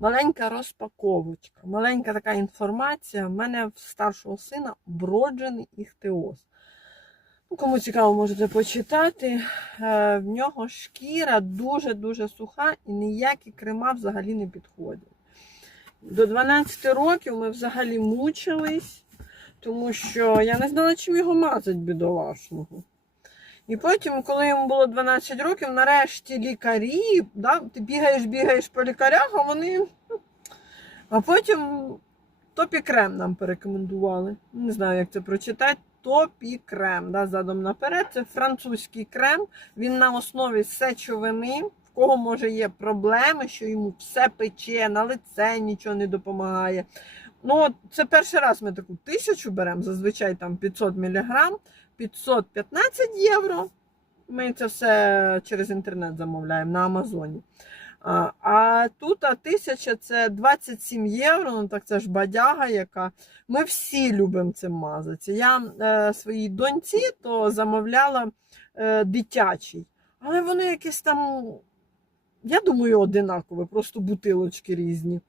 маленька розпаковочка, маленька така інформація. У мене в старшого сина вроджений іхтеоз. Ну, Кому цікаво, можете почитати. Е, В нього шкіра дуже-дуже суха і ніякі крема взагалі не підходять. До 12 років ми взагалі мучились, тому що я не знала, чим його мазать бідолашного. І потім, коли йому було 12 років, нарешті лікарі, да, ти бігаєш, бігаєш по лікарях, а вони. А потім топі-крем нам порекомендували. Не знаю, як це прочитати. Топі-крем. Да, задом наперед. Це французький крем. Він на основі сечовини. В кого може є проблеми, що йому все пече, на лице нічого не допомагає. Ну, це перший раз ми таку тисячу беремо, зазвичай там 500 мг, 515 євро. Ми це все через інтернет замовляємо на Амазоні. А, а тут а, тисяча це 27 євро. Ну так це ж бадяга, яка. Ми всі любимо цим мазатися. Я е, своїй доньці то замовляла е, дитячий, але вони якісь там, я думаю, одинакові, просто бутилочки різні.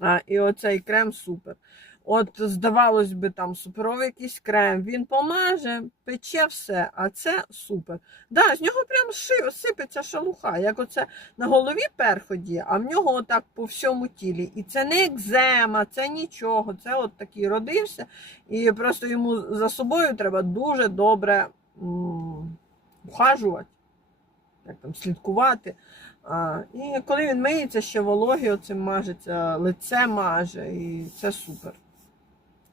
А, і оцей крем супер. От, здавалось би, там суперовий якийсь крем, він помаже, пече все, а це супер. Да, з нього прям сипеться шелуха, як оце на голові перході, а в нього отак по всьому тілі. І це не екзема, це нічого. Це от такий родився. І просто йому за собою треба дуже добре м, ухажувати, як там, слідкувати. А, і коли він миється, ще вологі оцим мажеться, лице маже, і це супер.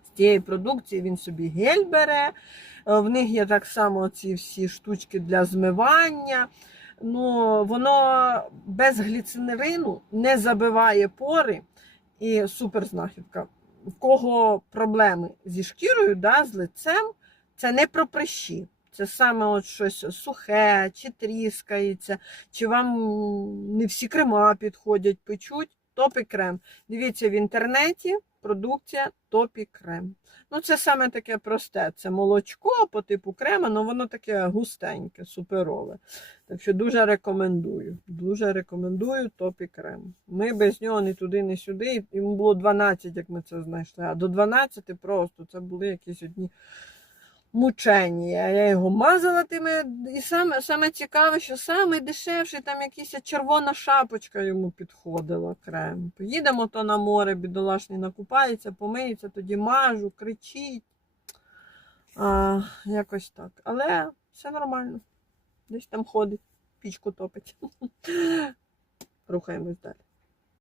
З тієї продукції він собі гель бере. е, В них є так само ці всі штучки для змивання. Ну, воно без гліцинерину не забиває пори і супер знахідка. В кого проблеми зі шкірою, да, з лицем, це не про прищі. Це саме от щось сухе, чи тріскається, чи вам не всі крема підходять, печуть. Топі крем. Дивіться в інтернеті продукція топі крем. Ну, це саме таке просте. Це молочко по типу крема, але воно таке густеньке, суперове. Так що дуже рекомендую. Дуже рекомендую топі крем. Ми без нього ні туди, ні сюди. Йому було 12, як ми це знайшли. А до 12 просто це були якісь одні мучення. Я його мазала тими. І саме, саме цікаве, що саме дешевший, там якась червона шапочка йому підходила крем. Поїдемо то на море, бідолашний накупається, помиється, тоді мажу, кричить. А, якось так. Але все нормально. Десь там ходить, пічку топить. Рухаємось далі.